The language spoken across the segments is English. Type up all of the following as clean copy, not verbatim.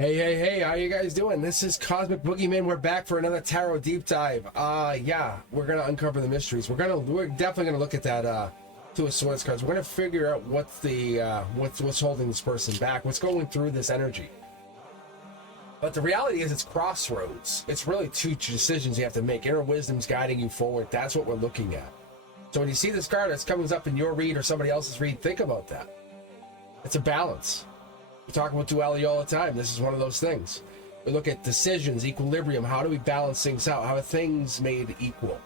Hey, how you guys doing? This is Cosmic Boogeyman. We're back for another tarot deep dive. Yeah, we're gonna uncover the mysteries. We're definitely gonna look at that Two of Swords cards. We're gonna figure out what's the what's holding this person back, what's going through this energy. But the reality is, it's crossroads. It's really two decisions you have to make. Inner wisdom's guiding you forward. That's what we're looking at. So when you see this card that's coming up in your read or somebody else's read, think about that. It's a balance. We talk about duality all the time. This is one of those things. We look at decisions, equilibrium. How do we balance things out? How are things made equal?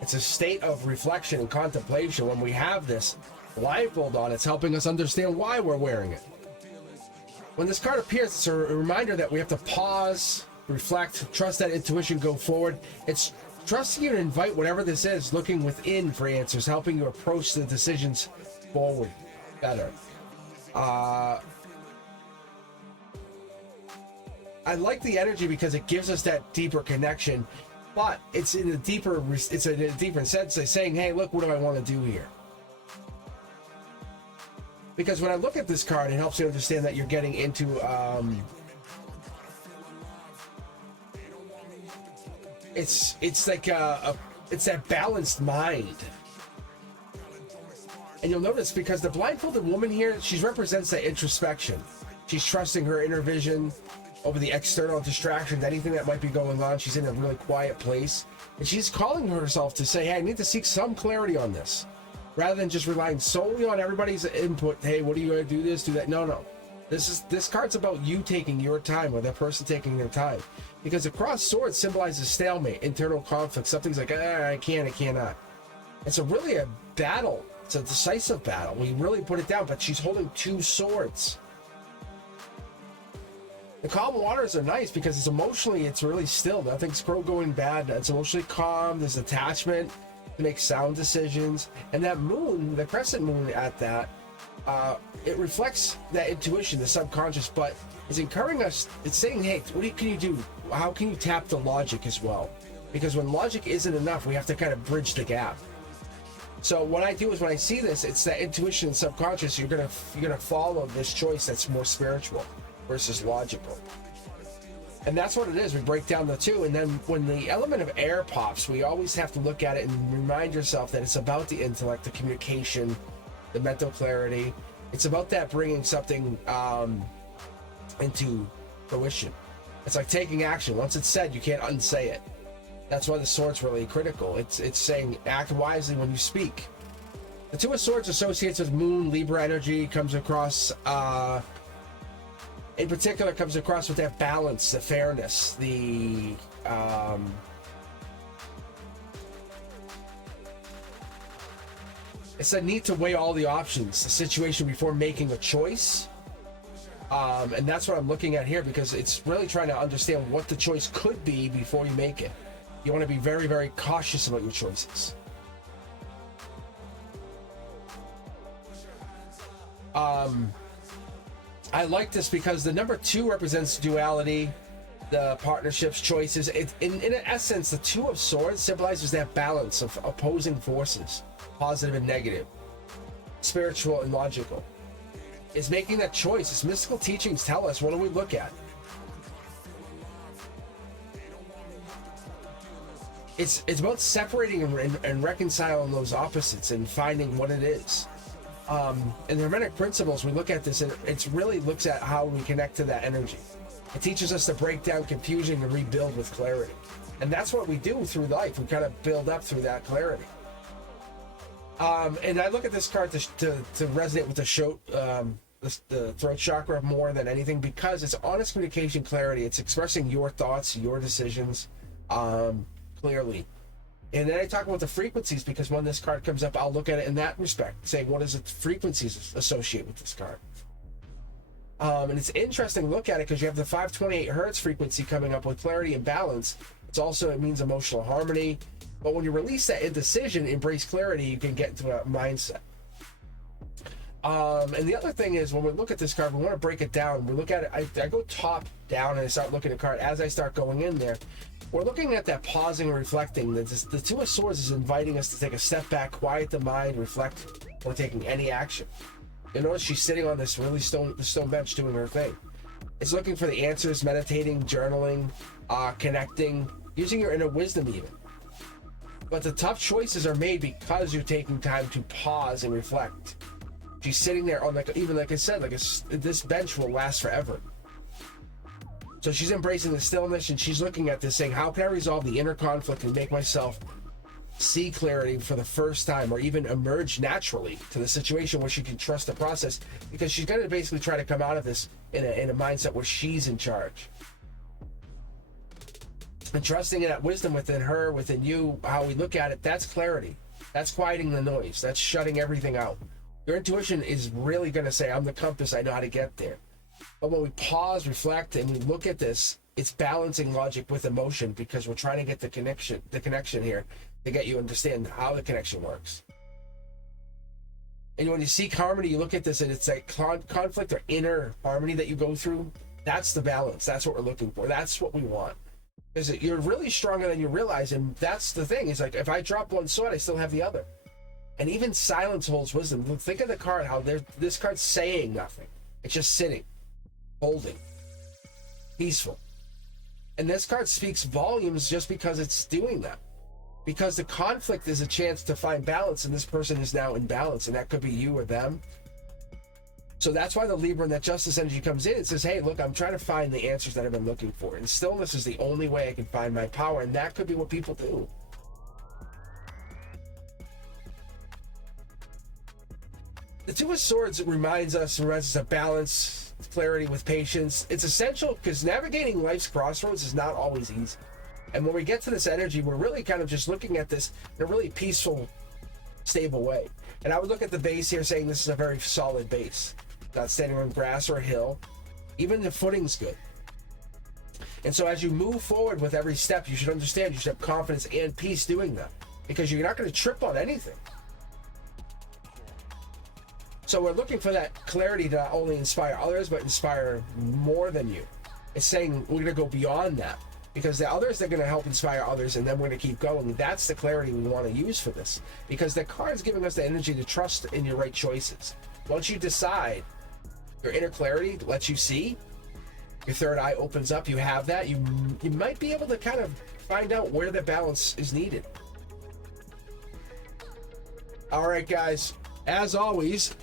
It's a state of reflection and contemplation. When we have this blindfold on, it's helping us understand why we're wearing it. When this card appears, it's a reminder that we have to pause, reflect, trust that intuition, go forward. It's trusting you to invite whatever this is, looking within for answers, helping you approach the decisions forward better. I like the energy because it gives us that deeper connection, but it's in a deeper sense. They're saying, hey, look, what do I want to do here? Because when I look at this card, it helps you understand that you're getting into it's like it's that balanced mind. And you'll notice, because the blindfolded woman here, she represents that introspection. She's trusting her inner vision over the external distractions, anything that might be going on. She's in a really quiet place, and she's calling herself to say, hey, I need to seek some clarity on this, rather than just relying solely on everybody's input. Hey, what are you going to do, this, do that? No. This card's about you taking your time, or that person taking their time. Because the crossed sword symbolizes stalemate, internal conflict. Something's like, I can't, I cannot. It's really a battle. It's a decisive battle. We really put it down, but she's holding two swords. The calm waters are nice because it's really still. Nothing's going bad. It's emotionally calm. There's attachment to make sound decisions. And that moon, the crescent moon at that, it reflects that intuition, the subconscious, but it's encouraging us. It's saying, hey, can you do? How can you tap the logic as well? Because when logic isn't enough, we have to kind of bridge the gap. So what I do is, when I see this, it's that intuition and subconscious. You're gonna follow this choice that's more spiritual versus logical, and that's what it is. We break down the two, and then when the element of air pops, we always have to look at it and remind yourself that it's about the intellect, the communication, the mental clarity. It's about that bringing something into fruition. It's like taking action. Once it's said, you can't unsay it. That's why the sword's really critical. It's saying act wisely when you speak. The Two of Swords associates with Moon, Libra energy, comes across, in particular, comes across with that balance, the fairness, it's a need to weigh all the options, the situation before making a choice. And that's what I'm looking at here, because it's really trying to understand what the choice could be before you make it. You want to be very, very cautious about your choices. I like this because the number 2 represents duality, the partnerships, choices. In essence, the Two of Swords symbolizes that balance of opposing forces, positive and negative, spiritual and logical. It's making that choice. As mystical teachings tell us, what do we look at? It's about separating and reconciling those opposites and finding what it is. In the Hermetic Principles, we look at this, and it really looks at how we connect to that energy. It teaches us to break down confusion and rebuild with clarity. And that's what we do through life. We kind of build up through that clarity. And I look at this card to resonate with the throat chakra more than anything, because it's honest communication, clarity. It's expressing your thoughts, your decisions, clearly. And then I talk about the frequencies, because when this card comes up, I'll look at it in that respect, saying, what does the frequencies associate with this card? And it's interesting to look at it because you have the 528 hertz frequency coming up with clarity and balance. It means emotional harmony. But when you release that indecision, embrace clarity, you can get into a mindset. And the other thing is, when we look at this card, we want to break it down. We look at it, I go top down and I start looking at the card. As I start going in there, we're looking at that pausing and reflecting. The Two of Swords is inviting us to take a step back, quiet the mind, reflect before taking any action. You notice she's sitting on this really stone bench doing her thing. It's looking for the answers, meditating, journaling, connecting, using your inner wisdom even. But the tough choices are made because you're taking time to pause and reflect. She's sitting there on, like, even like I said, like this bench will last forever. So she's embracing the stillness, and she's looking at this saying, how can I resolve the inner conflict and make myself see clarity for the first time, or even emerge naturally to the situation where she can trust the process, because she's going to basically try to come out of this in a mindset where she's in charge. And trusting in that wisdom within her, within you, how we look at it, that's clarity. That's quieting the noise. That's shutting everything out. Your intuition is really going to say, I'm the compass, I know how to get there. But when we pause, reflect, and we look at this, it's balancing logic with emotion, because we're trying to get the connection here to get you to understand how the connection works. And when you seek harmony, you look at this and it's like conflict or inner harmony that you go through. That's the balance. That's what we're looking for. That's what we want. Is that you're really stronger than you realize, and that's the thing. It's like, if I drop one sword, I still have the other. And even silence holds wisdom. Think of the card, how this card's saying nothing. It's just sitting, holding, peaceful. And this card speaks volumes just because it's doing that. Because the conflict is a chance to find balance, and this person is now in balance, and that could be you or them. So that's why the Libra and that justice energy comes in. It says, hey, look, I'm trying to find the answers that I've been looking for. And stillness is the only way I can find my power, and that could be what people do. The Two of Swords reminds us of balance, clarity with patience. It's essential because navigating life's crossroads is not always easy. And when we get to this energy, we're really kind of just looking at this in a really peaceful, stable way. And I would look at the base here saying this is a very solid base. Not standing on grass or a hill. Even the footing's good. And so as you move forward with every step, you should understand you should have confidence and peace doing that. Because you're not going to trip on anything. So we're looking for that clarity to not only inspire others, but inspire more than you. It's saying we're going to go beyond that. Because the others, they're going to help inspire others, and then we're going to keep going. That's the clarity we want to use for this. Because the card's giving us the energy to trust in your right choices. Once you decide, your inner clarity lets you see. Your third eye opens up. You have that. You might be able to kind of find out where the balance is needed. All right, guys. As always,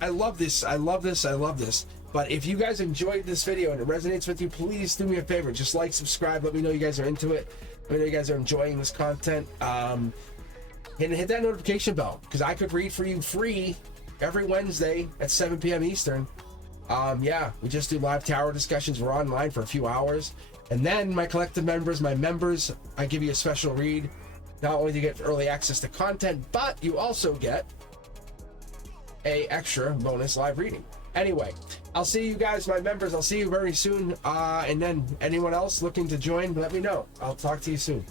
I love this. I love this. I love this. But if you guys enjoyed this video and it resonates with you, please do me a favor. Just like, subscribe. Let me know you guys are into it. Let me know you guys are enjoying this content. And hit that notification bell, because I could read for you free every Wednesday at 7 p.m. Eastern. Yeah, we just do live tarot discussions. We're online for a few hours. And then my collective members, I give you a special read. Not only do you get early access to content, but you also get a extra bonus live reading. Anyway, I'll see you guys, my members. I'll see you very soon. And then anyone else looking to join, let me know. I'll talk to you soon.